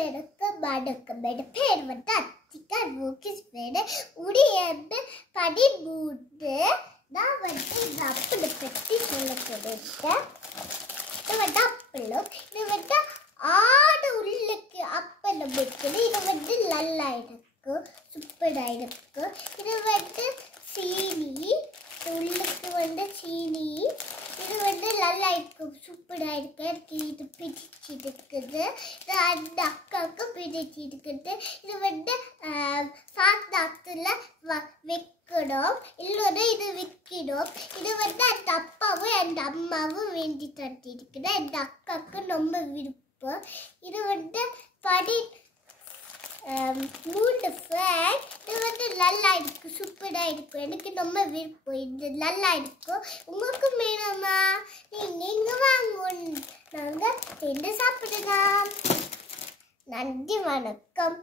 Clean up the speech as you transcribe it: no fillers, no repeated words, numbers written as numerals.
வணக்கம் என் பேர் வந்து அத்திகா மூக்கிஸ் பேர் உடையது பதிமூன்று. நான் வந்து இந்த அப்பளை பற்றி சொல்ல போகிறேன். இது வந்து அப்பளம். இது வந்து ஆடு உள்ளுக்கு அப்பளம் இருக்குது. இது வந்து நல்லா இருக்கும், சூப்பராக இருக்கும். இது வந்து சீனி, உள்ளுக்கு வந்து சீனி. இது வந்து நல்லா இருக்கும், சூப்பராக இருக்கு. எனக்கு இது பிடிச்சி இருக்குது. இது அந்த அக்காவுக்கு பிடிச்சி இருக்குது. இது வந்து சாத்தாத்துல வைக்கணும், இல்லைன்னா இது விற்கணும். இது வந்து அந்த அப்பாவும் அந்த அம்மாவும் வேண்டி தட்டி இருக்குது. அந்த அக்காவுக்கு ரொம்ப விருப்பம். இது வந்து மூணு ஃபேன். இது வந்து நல்லா இருக்கும், சூப்பராக இருக்கும். எனக்கு ரொம்ப விருப்பம். இது நல்லா இருக்கும். உங்களுக்கும் வேணுமா? நீங்கள் வாங்க, நாங்கள் சேர்ந்து சாப்பிடலாம். நன்றி, வணக்கம்.